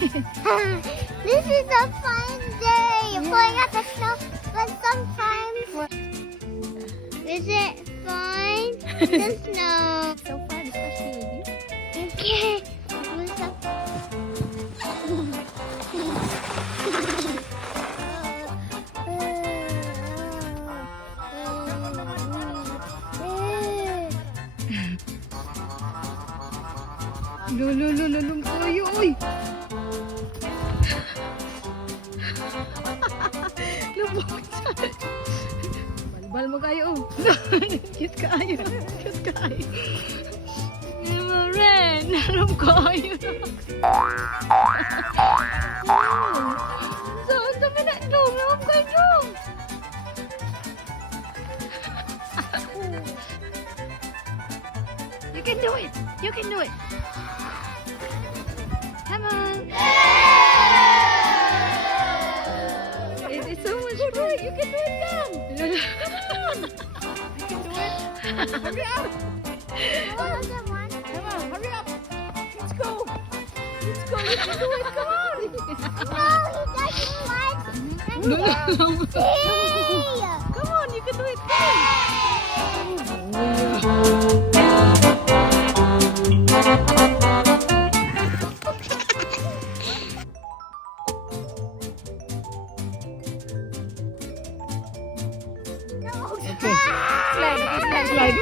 This is a fun day. Playing at the snow, but sometimes is it fun? The snow. So fun, especially with you. Okay. Lululululung kayo, oy! Lubog siya. Balbal mo kayo, oh. Cute kayo. Cute kayo. Ren, naram kayo. So, dami na dong, naram kayo dong. You can do it. You can do it. Come on. It is so much fun. You can do it now. You can do it. Hurry up. Come on, hurry up. Let's go. Let's go. You can do it. Come on. No, he doesn't like. Come on, you can do it. Come on. Okay. Slide.